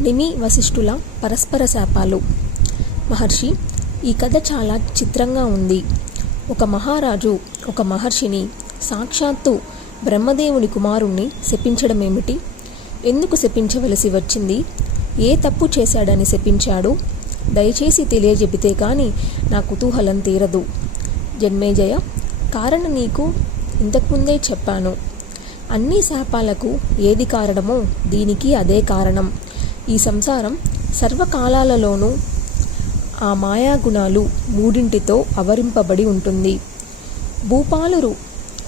నిమి వశిష్ఠుల పరస్పర శాపాలు. మహర్షి, ఈ కథ చాలా చిత్రంగా ఉంది. ఒక మహారాజు ఒక మహర్షిని, సాక్షాత్తు బ్రహ్మదేవుని కుమారుణ్ణి శపించడమేమిటి? ఎందుకు శపించవలసి వచ్చింది? ఏ తప్పు చేశాడని శపించాడు? దయచేసి తెలియజెబితే కానీ నా కుతూహలం తీరదు. జన్మేజయ, కారణం నీకు ఇంతకుముందే చెప్పాను. అన్ని శాపాలకు ఏది కారణమో దీనికి అదే కారణం. ఈ సంసారం సర్వకాలాలలోనూ ఆ మాయాగుణాలు మూడింటితో ఆవరింపబడి ఉంటుంది. భూపాలురు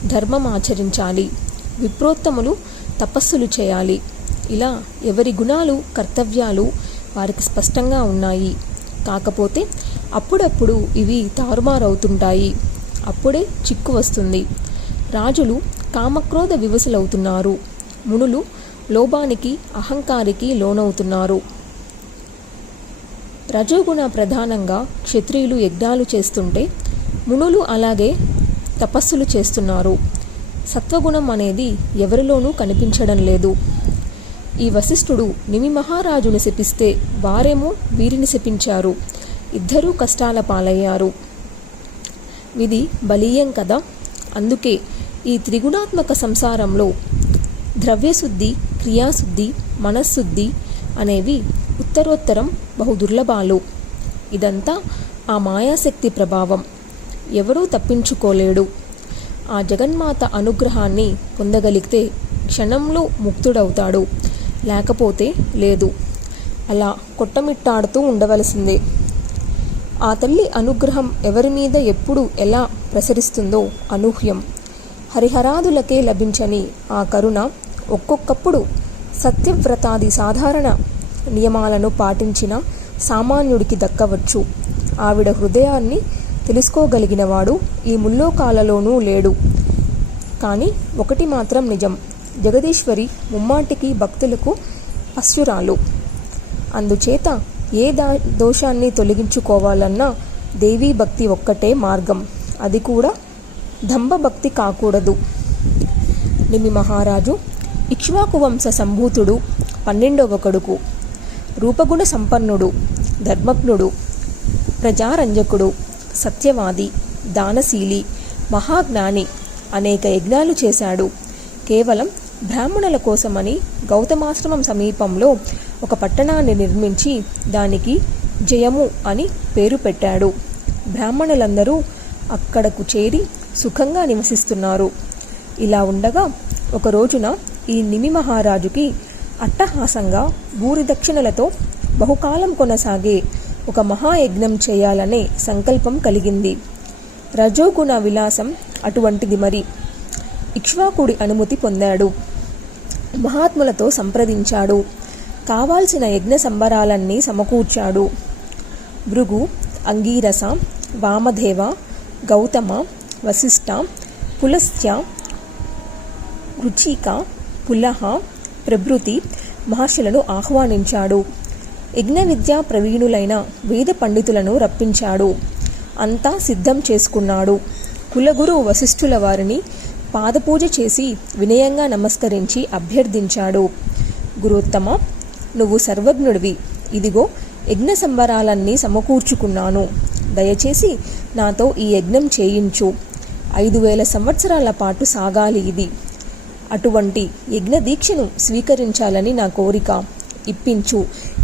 ధర్మం ఆచరించాలి, విప్రోత్తములు తపస్సులు చేయాలి. ఇలా ఎవరి గుణాలు కర్తవ్యాలు వారికి స్పష్టంగా ఉన్నాయి. కాకపోతే అప్పుడప్పుడు ఇవి తారుమారవుతుంటాయి. అప్పుడే చిక్కు వస్తుంది. రాజులు కామక్రోధ వివసులవుతున్నారు. మునులు లోభానికి అహంకారికి లోనవుతున్నారు. రజోగుణ ప్రధానంగా క్షత్రియులు యజ్ఞాలు చేస్తుంటే మునులు అలాగే తపస్సులు చేస్తున్నారు. సత్వగుణం అనేది ఎవరిలోనూ కనిపించడం లేదు. ఈ వశిష్ఠుడు నిమి మహారాజుని శపిస్తే వారేమో వీరిని శపించారు. ఇద్దరూ కష్టాల పాలయ్యారు. విధి బలీయం కదా. అందుకే ఈ త్రిగుణాత్మక సంసారంలో ద్రవ్యశుద్ధి, క్రియాశుద్ధి, మనశ్శుద్ధి అనేవి ఉత్తరోత్తరం బహుదుర్లభాలు. ఇదంతా ఆ మాయాశక్తి ప్రభావం. ఎవరూ తప్పించుకోలేడు. ఆ జగన్మాత అనుగ్రహాన్ని పొందగలిగితే క్షణంలో ముక్తుడవుతాడు. లేకపోతే లేదు. అలా కొట్టమిట్టాడుతూ ఉండవలసిందే. ఆ తల్లి అనుగ్రహం ఎవరి మీద ఎప్పుడు ఎలా ప్రసరిస్తుందో అనూహ్యం. హరిహరాదులకే లభించని ఆ కరుణ ఒక్కొక్కప్పుడు సత్యవ్రతాది సాధారణ నియమాలను పాటించిన సామాన్యుడికి దక్కవచ్చు. ఆవిడ హృదయాన్ని తెలుసుకోగలిగినవాడు ఈ ముల్లోకాలలోనూ లేడు. కానీ ఒకటి మాత్రం నిజం, జగదీశ్వరి ముమ్మాటికి భక్తులకు పశ్చురాలు. అందుచేత ఏ దోషాన్ని తొలగించుకోవాలన్నా దేవీ భక్తి ఒక్కటే మార్గం. అది కూడా దంభభక్తి కాకూడదు. నిమి మహారాజు ఇక్ష్వాకు వంశ సంభూతుడు, 12వ కొడుకు. రూపగుణ సంపన్నుడు, ధర్మజ్ఞుడు, ప్రజారంజకుడు, సత్యవాది, దానశీలి, మహాజ్ఞాని. అనేక యజ్ఞాలు చేశాడు. కేవలం బ్రాహ్మణుల కోసమని గౌతమాశ్రమం సమీపంలో ఒక పట్టణాన్ని నిర్మించి దానికి జయము అని పేరు పెట్టాడు. బ్రాహ్మణులందరూ అక్కడకు చేరి సుఖంగా నివసిస్తున్నారు. ఇలా ఉండగా ఒక రోజున ఈ నిమి మహారాజుకి అట్టహాసంగా భూరి దక్షిణలతో బహుకాలం కొనసాగే ఒక మహాయజ్ఞం చేయాలనే సంకల్పం కలిగింది. రజోగుణ విలాసం అటువంటిది. మరి ఇక్ష్వాకుడి అనుమతి పొందాడు. మహాత్ములతో సంప్రదించాడు. కావాల్సిన యజ్ఞ సంబరాలన్నీ సమకూర్చాడు. భృగు, అంగీరస, వామదేవ, గౌతమ, వశిష్ఠ, పులస్త్య, రుచిక, పులహ ప్రభృతి మహర్షులను ఆహ్వానించాడు. యజ్ఞ విద్యా ప్రవీణులైన వేద పండితులను రప్పించాడు. అంతా సిద్ధం చేసుకున్నాడు. కులగురు వశిష్ఠుల వారిని పాదపూజ చేసి వినయంగా నమస్కరించి అభ్యర్థించాడు. గురుత్తమ, నువ్వు సర్వజ్ఞుడివి. ఇదిగో యజ్ఞ సంబరాలన్నీ సమకూర్చుకున్నాను. దయచేసి నాతో ఈ యజ్ఞం చేయించు. 5000 సంవత్సరాల పాటు సాగాలి ఇది. అటువంటి యజ్ఞ దీక్షను స్వీకరించాలని నా కోరిక. ఇప్పించు,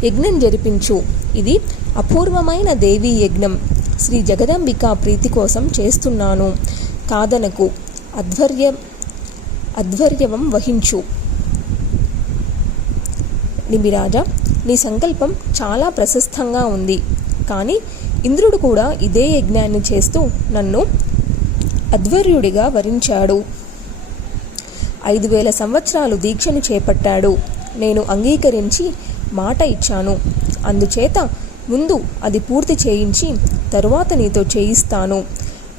యజ్ఞం జరిపించు. ఇది అపూర్వమైన దేవీ యజ్ఞం. శ్రీ జగదంబిక ప్రీతి కోసం చేస్తున్నాను. కాదనకు. అధ్వర్యవం వహించు. నిమిరాజా, నీ సంకల్పం చాలా ప్రశస్తంగా ఉంది. కానీ ఇంద్రుడు కూడా ఇదే యజ్ఞాన్ని చేస్తూ నన్ను అధ్వర్యుడిగా వరించాడు. 5000 సంవత్సరాలు దీక్షను చేపట్టాడు. నేను అంగీకరించి మాట ఇచ్చాను. అందుచేత ముందు అది పూర్తి చేయించి తరువాత నీతో చేయిస్తాను.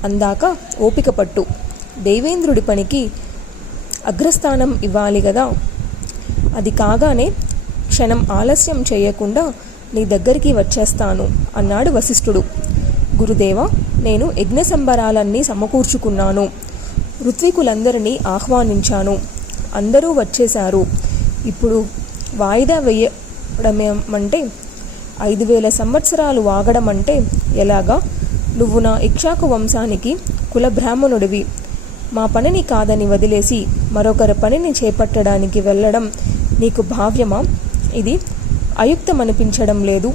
అందాక ఓపిక పట్టు. దేవేంద్రుడి పనికి అగ్రస్థానం ఇవ్వాలి కదా. అది కాగానే క్షణం ఆలస్యం చేయకుండా నీ దగ్గరికి వచ్చేస్తాను అన్నాడు వశిష్ఠుడు. గురుదేవ, నేను యజ్ఞ సంబరాలన్నీ సమకూర్చుకున్నాను. ఋత్వికులందరినీ ఆహ్వానించాను. అందరూ వచ్చేశారు. ఇప్పుడు వాగడమేమంటే 5000 సంవత్సరాలు వాగడమంటే ఎలాగా? నువ్వు నా ఇక్ష్వాకు వంశానికి కులబ్రాహ్మణుడివి. మా పనిని కాదని వదిలేసి మరొకరి పనిని చేపట్టడానికి వెళ్ళడం నీకు భావ్యమా? ఇది అయుక్తమనిపించడం లేదు.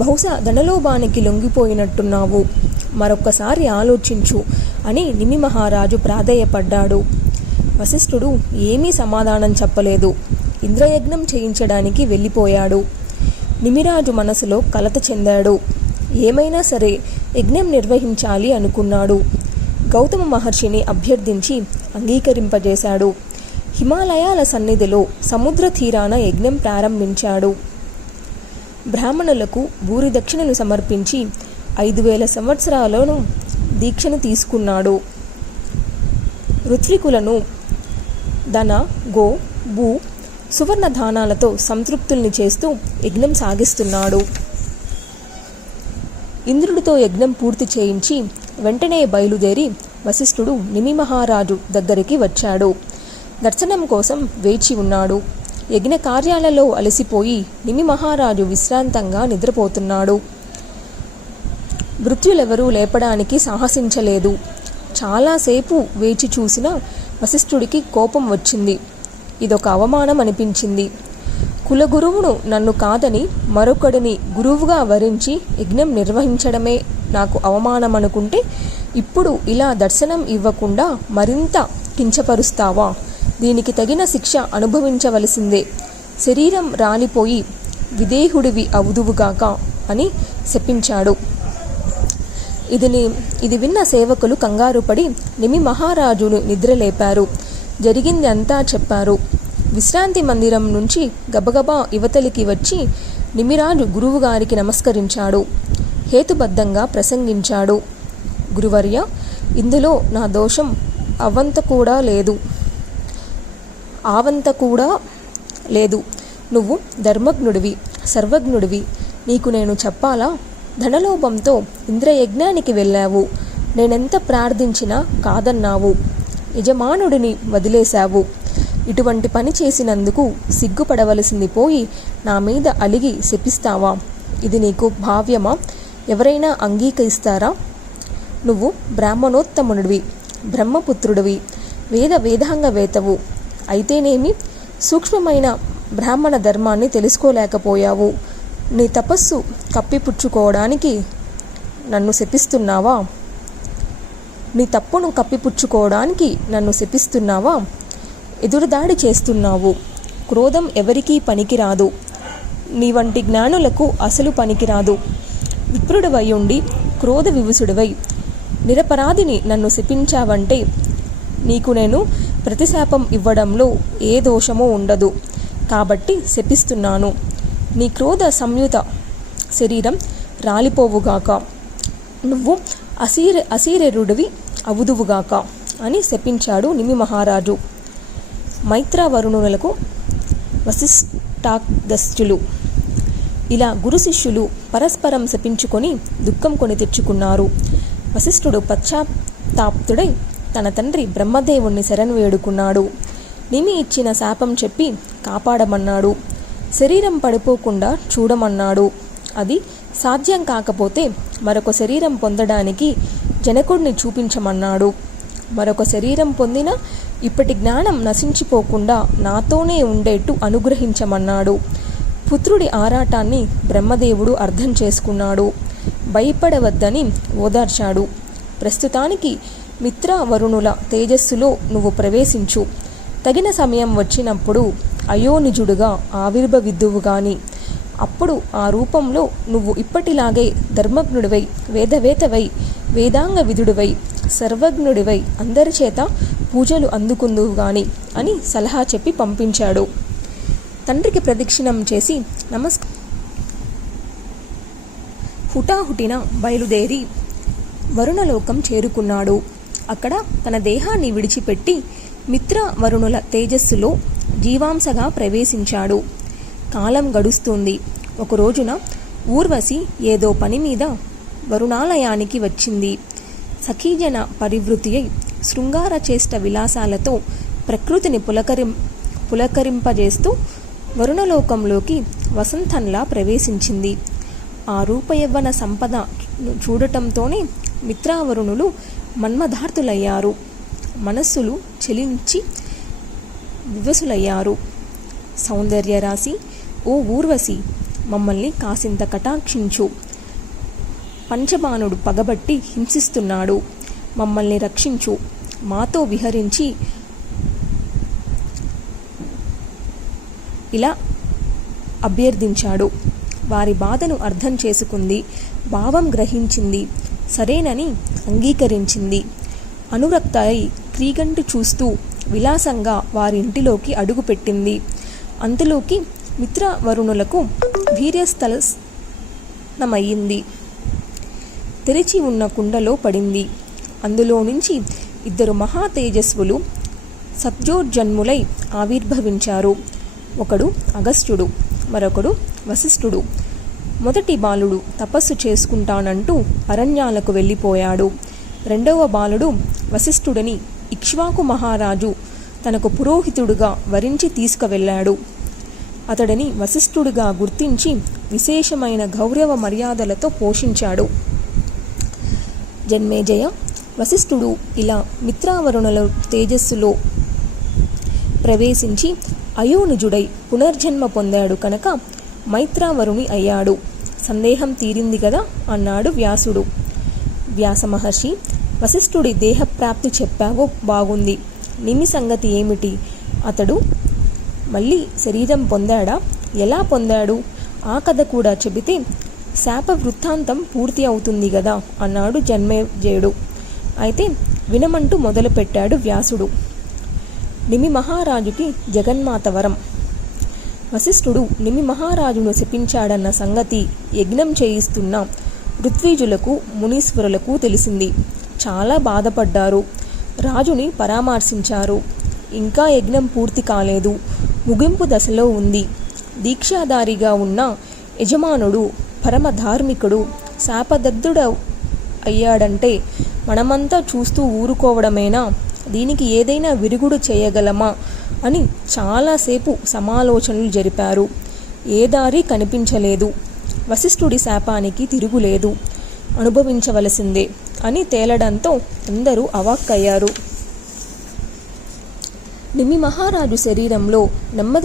బహుశా ధనలోభానికి లొంగిపోయినట్టున్నావు. మరొక్కసారి ఆలోచించు అని నిమి మహారాజు ప్రాధేయపడ్డాడు. వశిష్ఠుడు ఏమీ సమాధానం చెప్పలేదు. ఇంద్రయజ్ఞం చేయించడానికి వెళ్ళిపోయాడు. నిమిరాజు మనసులో కలత చెందాడు. ఏమైనా సరే యజ్ఞం నిర్వహించాలి అనుకున్నాడు. గౌతమ మహర్షిని అభ్యర్థించి అంగీకరింపజేశాడు. హిమాలయాల సన్నిధిలో సముద్ర తీరాన యజ్ఞం ప్రారంభించాడు. బ్రాహ్మణులకు భూరి దక్షిణలు సమర్పించి 5000 సంవత్సరాలను దీక్షను తీసుకున్నాడు. ఋత్వికులను ధన, గో, భూ, సువర్ణ దానాలతో సంతృప్తుల్ని చేస్తూ యజ్ఞం సాగిస్తున్నాడు. ఇంద్రుడితో యజ్ఞం పూర్తి చేయించి వెంటనే బయలుదేరి వశిష్ఠుడు నిమి మహారాజు దగ్గరికి వచ్చాడు. దర్శనం కోసం వేచి ఉన్నాడు. యజ్ఞ కార్యాలలో అలసిపోయి నిమి మహారాజు విశ్రాంతంగా నిద్రపోతున్నాడు. భృత్యులెవరూ లేపడానికి సాహసించలేదు. చాలాసేపు వేచి చూసిన వశిష్ఠుడికి కోపం వచ్చింది. ఇదొక అవమానం అనిపించింది. కులగురువును నన్ను కాదని మరొకడిని గురువుగా వరించి యజ్ఞం నిర్వహించడమే నాకు అవమానమనుకుంటే ఇప్పుడు ఇలా దర్శనం ఇవ్వకుండా మరింత కించపరుస్తావా? దీనికి తగిన శిక్ష అనుభవించవలసిందే. శరీరం రాలిపోయి విదేహుడివి అవుదువుగాక అని శపించాడు. ఇది విన్న సేవకులు కంగారుపడి నిమి మహారాజును నిద్రలేపారు. జరిగింది అంతా చెప్పారు. విశ్రాంతి మందిరం నుంచి గబగబా యువతలికి వచ్చి నిమిరాజు గురువుగారికి నమస్కరించాడు. హేతుబద్ధంగా ప్రసంగించాడు. గురువర్య, ఇందులో నా దోషం ఆవంత కూడా లేదు. నువ్వు ధర్మజ్ఞుడివి, సర్వజ్ఞుడివి. నీకు నేను చెప్పాలా? ధనలోభంతో ఇంద్రయజ్ఞానికి వెళ్ళావు. నేనెంత ప్రార్థించినా కాదన్నావు. యజమానుడిని వదిలేశావు. ఇటువంటి పని చేసినందుకు సిగ్గుపడవలసింది పోయి నా మీద అలిగి శపిస్తావా? ఇది నీకు భావ్యమా? ఎవరైనా అంగీకరిస్తారా? నువ్వు బ్రాహ్మణోత్తముడివి, బ్రహ్మపుత్రుడివి, వేదాంగవేత్తవు. అయితేనేమి సూక్ష్మమైన బ్రాహ్మణ ధర్మాన్ని తెలుసుకోలేకపోయావు. నీ తపస్సు కప్పిపుచ్చుకోవడానికి నన్ను శపిస్తున్నావా? నీ తప్పును కప్పిపుచ్చుకోవడానికి నన్ను శపిస్తున్నావా? ఎదురుదాడి చేస్తున్నావు. క్రోధం ఎవరికీ పనికిరాదు. నీ వంటి జ్ఞానులకు అసలు పనికిరాదు. విప్రుడివై ఉండి క్రోధ వివసుడివై నిరపరాధిని నన్ను శపించావంటే నీకు నేను ప్రతిశాపం ఇవ్వడంలో ఏ దోషమూ ఉండదు. కాబట్టి శపిస్తున్నాను. నీ క్రోధ సంయుత శరీరం రాలిపోవుగాక. నువ్వు అశీరుడివి అవుదువుగాక అని శపించాడు నిమి మహారాజు. మైత్రవరుణులకు వశిష్ఠాగస్త్యులు ఇలా గురు శిష్యులు పరస్పరం శపించుకొని దుఃఖం కొని తెచ్చుకున్నారు. వశిష్ఠుడు పశ్చాత్తాప్తుడై తన తండ్రి బ్రహ్మదేవుణ్ణి శరణు వేడుకున్నాడు. నిమి ఇచ్చిన శాపం చెప్పి కాపాడమన్నాడు. శరీరం పడిపోకుండా చూడమన్నాడు. అది సాధ్యం కాకపోతే మరొక శరీరం పొందడానికి జనకుడిని చూపించమన్నాడు. మరొక శరీరం పొందిన ఇప్పటి జ్ఞానం నశించిపోకుండా నాతోనే ఉండేట్టు అనుగ్రహించమన్నాడు. పుత్రుడి ఆరాటాన్ని బ్రహ్మదేవుడు అర్థం చేసుకున్నాడు. భయపడవద్దని ఓదార్చాడు. ప్రస్తుతానికి మిత్రవరుణుల తేజస్సులో నువ్వు ప్రవేశించు. తగిన సమయం వచ్చినప్పుడు అయోనిజుడుగా ఆవిర్భవిద్దువు గాని అప్పుడు ఆ రూపంలో నువ్వు ఇప్పటిలాగే ధర్మజ్ఞుడివై, వేదవేత్తవై, వేదాంగ విధుడివై, సర్వజ్ఞుడివై అందరి చేత పూజలు అందుకుందువు గాని అని సలహా చెప్పి పంపించాడు. తండ్రికి ప్రదక్షిణం చేసి హుటాహుటిన బయలుదేరి వరుణలోకం చేరుకున్నాడు. అక్కడ తన దేహాన్ని విడిచిపెట్టి మిత్ర వరుణుల తేజస్సులో జీవాంశగా ప్రవేశించాడు. కాలం గడుస్తుంది. ఒక రోజున ఊర్వశి ఏదో పని మీద వరుణాలయానికి వచ్చింది. సఖీజన పరివృతి అయి శృంగార చేష్ట విలాసాలతో ప్రకృతిని పులకరింపజేస్తూ వరుణలోకంలోకి వసంతంలా ప్రవేశించింది. ఆ రూపయవ్వన సంపద చూడటంతోనే మిత్రావరుణులు మన్మధార్తులయ్యారు. మనస్సులు చెలించి వివసులయ్యారు. సౌందర్యరాశి, ఓ ఊర్వశి, మమ్మల్ని కాసింత కటాక్షించు. పంచబాణుడు పగబట్టి హింసిస్తున్నాడు. మమ్మల్ని రక్షించు. మాతో విహరించి ఇలా అభ్యర్థించాడు. వారి బాధను అర్థం చేసుకుంది. భావం గ్రహించింది. సరేనని అంగీకరించింది. అనురక్తై క్రీగంటి చూస్తూ విలాసంగా వారింటిలోకి అడుగుపెట్టింది. అంతలోకి మిత్రవరుణులకు వీర్యస్థలనమయ్యింది. తెరిచి ఉన్న కుండలో పడింది. అందులో నుంచి 2 మహా తేజస్వులు సత్యోర్జన్ములై ఆవిర్భవించారు. ఒకడు అగస్త్యుడు, మరొకడు వశిష్ఠుడు. మొదటి బాలుడు తపస్సు చేసుకుంటానంటూ అరణ్యాలకు వెళ్ళిపోయాడు. రెండవ బాలుడు వశిష్ఠుడిని ఇక్ష్వాకు మహారాజు తనకు పురోహితుడుగా వరించి తీసుకువెళ్ళాడు. అతడిని వశిష్ఠుడిగా గుర్తించి విశేషమైన గౌరవ మర్యాదలతో పోషించాడు. జన్మేజయ, వశిష్ఠుడు ఇలా మిత్రావరుణుల తేజస్సులో ప్రవేశించి అయోనిజుడై పునర్జన్మ పొందాడు కనుక మైత్రావరుని అయ్యాడు. సందేహం తీరింది కదా అన్నాడు వ్యాసుడు. వ్యాస మహర్షి, వశిష్ఠుడి దేహప్రాప్తి చెప్పావో బాగుంది. నిమి సంగతి ఏమిటి? అతడు మళ్ళీ శరీరం పొందాడా? ఎలా పొందాడు? ఆ కథ కూడా చెబితే శాప వృత్తాంతం పూర్తి అవుతుంది కదా అన్నాడు జన్మేజయుడు. అయితే వినమంటూ మొదలుపెట్టాడు వ్యాసుడు. నిమి మహారాజుకి జగన్మాత వరం. వశిష్ఠుడు నిమి మహారాజును శపించాడన్న సంగతి యజ్ఞం చేయిస్తున్న ఋత్విజులకు మునీశ్వరులకు తెలిసింది. చాలా బాధపడ్డారు. రాజుని పరామర్శించారు. ఇంకా యజ్ఞం పూర్తి కాలేదు, ముగింపు దశలో ఉంది. దీక్షాధారిగా ఉన్న యజమానుడు పరమ ధార్మికుడు శాపదగ్ధుడు అయ్యాడంటే మనమంతా చూస్తూ ఊరుకోవడమేనా? దీనికి ఏదైనా విరుగుడు చేయగలమా అని చాలాసేపు సమాలోచనలు జరిపారు. ఏ దారి కనిపించలేదు. వశిష్ఠుడి శాపానికి తిరుగులేదు, అనుభవించవలసిందే అని తేలడంతో అందరూ అవాక్కయ్యారు. నిమి మహారాజు శరీరంలో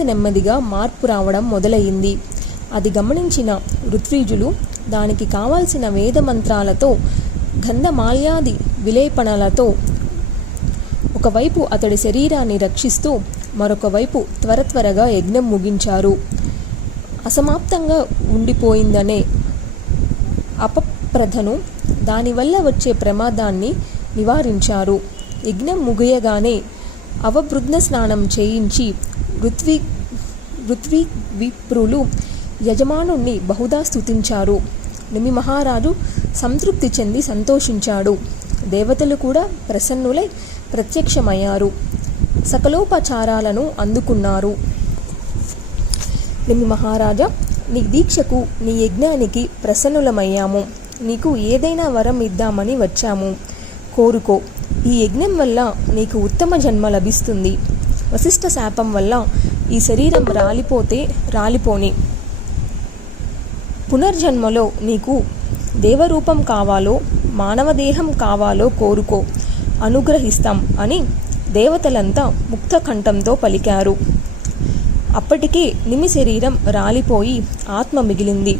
నెమ్మదిగా మార్పు రావడం మొదలయ్యింది. అది గమనించిన ఋత్విజులు దానికి కావాల్సిన వేదమంత్రాలతో గంధమాల్యాది విలేపనలతో ఒకవైపు అతడి శరీరాన్ని రక్షిస్తూ మరొక వైపు త్వరగా యజ్ఞం ముగించారు. అసమాప్తంగా ఉండిపోయిందనే అపప్రధను, దానివల్ల వచ్చే ప్రమాదాన్ని నివారించారు. యజ్ఞం ముగియగానే అవబృద్న స్నానం చేయించి ఋత్వి విప్రులు యజమానుణ్ణి బహుదా స్తుతించారు. నిమి మహారాజు సంతృప్తి చెంది సంతోషించాడు. దేవతలు కూడా ప్రసన్నులై ప్రత్యక్షమయ్యారు. సకలోపచారాలను అందుకున్నారు. నిమి మహారాజా, నీ దీక్షకు, నీ యజ్ఞానికి ప్రసన్నులమయ్యాము. నీకు ఏదైనా వరం ఇద్దామని వచ్చాము. కోరుకో. ఈ యజ్ఞం వల్ల నీకు ఉత్తమ జన్మ లభిస్తుంది. వశిష్ఠ శాపం వల్ల ఈ శరీరం రాలిపోతే రాలిపోని. పునర్జన్మలో నీకు దేవరూపం కావాలో మానవదేహం కావాలో కోరుకో, అనుగ్రహిస్తాం అని దేవతలంతా ముక్తకంఠంతో పలికారు. అప్పటికే నిమి శరీరం రాలిపోయి ఆత్మ మిగిలింది.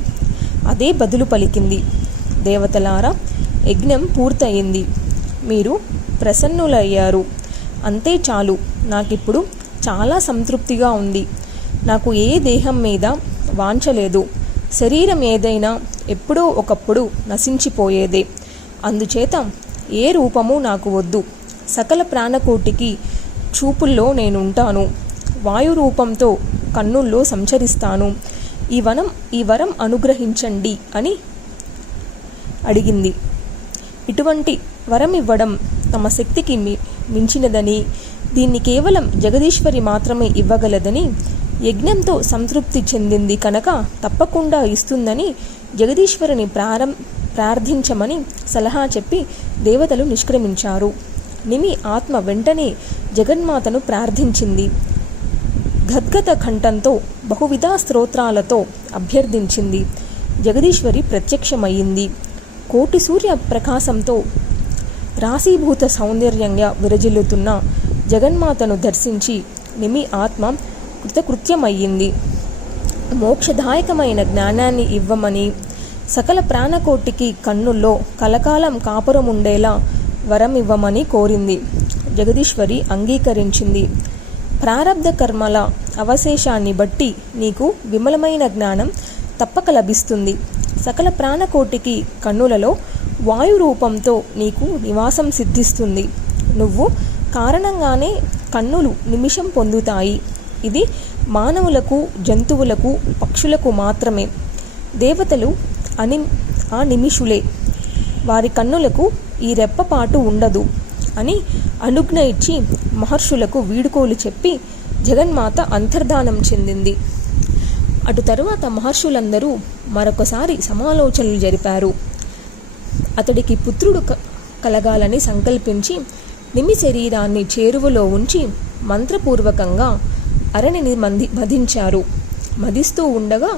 అదే బదులు పలికింది. దేవతలారా, యజ్ఞం పూర్తయింది. మీరు ప్రసన్నులయ్యారు. అంతే చాలు. నాకిప్పుడు చాలా సంతృప్తిగా ఉంది. నాకు ఏ దేహం మీద వాంఛలేదు. శరీరం ఏదైనా ఎప్పుడో ఒకప్పుడు నశించిపోయేదే. అందుచేత ఏ రూపము నాకు వద్దు. సకల ప్రాణకోటికి చూపుల్లో నేనుంటాను. వాయు రూపంతో కన్నుల్లో సంచరిస్తాను. ఈ వరం అనుగ్రహించండి అని అడిగింది. ఇటువంటి వరం ఇవ్వడం తమ శక్తికి మించినదని, దీన్ని కేవలం జగదీశ్వరి మాత్రమే ఇవ్వగలదని, యజ్ఞంతో సంతృప్తి చెందింది కనుక తప్పకుండా ఇస్తుందని జగదీశ్వరిని ప్రార్థించమని సలహా చెప్పి దేవతలు నిష్క్రమించారు. నిమి ఆత్మ వెంటనే జగన్మాతను ప్రార్థించింది. గద్గద కంఠంతో బహువిధ స్తోత్రాలతో అభ్యర్థించింది. జగదీశ్వరి ప్రత్యక్షమయ్యింది. కోటి సూర్య ప్రకాశంతో రాశీభూత సౌందర్యంగా విరజిల్లుతున్న జగన్మాతను దర్శించి నిమి ఆత్మ కృతకృత్యమయ్యింది. మోక్షదాయకమైన జ్ఞానాన్ని ఇవ్వమని, సకల ప్రాణకోటికి కన్నుల్లో కలకాలం కాపురముండేలా వరం ఇవ్వమని కోరింది. జగదీశ్వరి అంగీకరించింది. ప్రారబ్ధ కర్మల అవశేషాన్ని బట్టి నీకు విమలమైన జ్ఞానం తప్పక లభిస్తుంది. సకల ప్రాణకోటికి కన్నులలో వాయు రూపంతో నీకు నివాసం సిద్ధిస్తుంది. నువ్వు కారణంగానే కన్నులు నిమిషం పొందుతాయి. ఇది మానవులకు, జంతువులకు, పక్షులకు మాత్రమే. దేవతలు ఆ నిమిషులే. వారి కన్నులకు ఈ రెప్పపాటు ఉండదు అని అనుజ్ఞ ఇచ్చి మహర్షులకు వీడుకోలు చెప్పి జగన్మాత అంతర్ధానం చెందింది. అటు తరువాత మహర్షులందరూ మరొకసారి సమాలోచనలు జరిపారు. అతడికి పుత్రుడు కలగాలని సంకల్పించి నిమి శరీరాన్ని చేరువలో ఉంచి మంత్రపూర్వకంగా అరణిని మదించారు. మదిస్తూ ఉండగా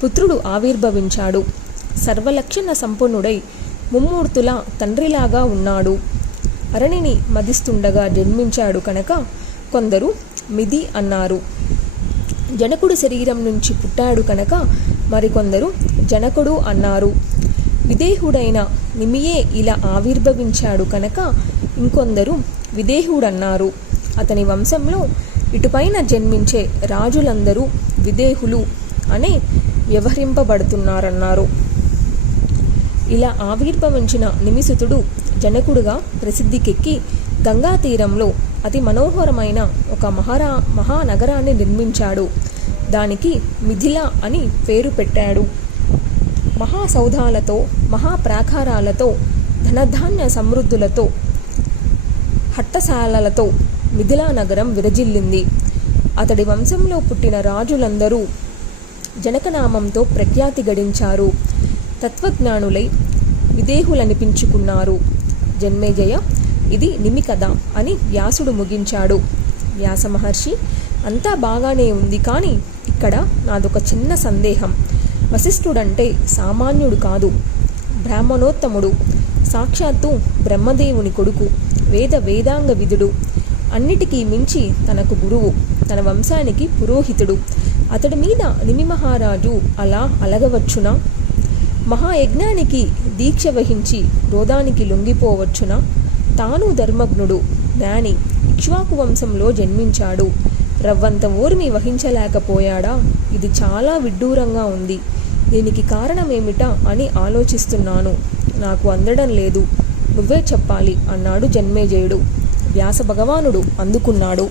పుత్రుడు ఆవిర్భవించాడు. సర్వలక్షణ సంపన్నుడై ముమ్మూర్తుల తండ్రిలాగా ఉన్నాడు. అరణిని మదిస్తుండగా జన్మించాడు కనుక కొందరు మిది అన్నారు. జనకుడు శరీరం నుంచి పుట్టాడు కనుక మరికొందరు జనకుడు అన్నారు. విదేహుడైన నిమియే ఇలా ఆవిర్భవించాడు కనుక ఇంకొందరు విదేహుడన్నారు. అతని వంశంలో ఇటుపైన జన్మించే రాజులందరూ విదేహులు అనే వ్యవహరింపబడుతున్నారన్నారు. ఇలా ఆవిర్భవించిన నిమిసుతుడు జనకుడుగా ప్రసిద్ధికెక్కి గంగా తీరంలో అతి మనోహరమైన ఒక మహానగరాన్ని నిర్మించాడు. దానికి మిథిల అని పేరు పెట్టాడు. మహాసౌధాలతో, మహాప్రాకారాలతో, ధనధాన్య సమృద్ధులతో, హట్టశాలలతో మిథిలా నగరం విరజిల్లింది. అతడి వంశంలో పుట్టిన రాజులందరూ జనకనామంతో ప్రఖ్యాతి గడించారు. తత్వజ్ఞానులై విదేహులనిపించుకున్నారు. జన్మేజయ, ఇది నిమి కథ అని వ్యాసుడు ముగించాడు. వ్యాస మహర్షి, అంతా బాగానే ఉంది, కానీ ఇక్కడ నాదొక చిన్న సందేహం. వశిష్ఠుడంటే సామాన్యుడు కాదు, బ్రాహ్మణోత్తముడు, సాక్షాత్తు బ్రహ్మదేవుని కొడుకు, వేదాంగ విదుడు, అన్నిటికీ మించి తనకు గురువు, తన వంశానికి పురోహితుడు. అతడి మీద నిమి మహారాజు అలా అలగవచ్చునా? మహాయజ్ఞానికి దీక్ష వహించి క్రోధానికి లొంగిపోవచ్చునా? తాను ధర్మజ్ఞుడు, జ్ఞాని, ఇక్ష్వాకు వంశంలో జన్మించాడు. రవ్వంత ఓర్మి వహించలేకపోయాడా? ఇది చాలా విడ్డూరంగా ఉంది. దీనికి కారణమేమిటా అని ఆలోచిస్తున్నాను. నాకు అందడం లేదు, నువ్వే చెప్పాలి అన్నాడు జన్మేజయుడు. వ్యాస భగవానుడు అందుకున్నాడు.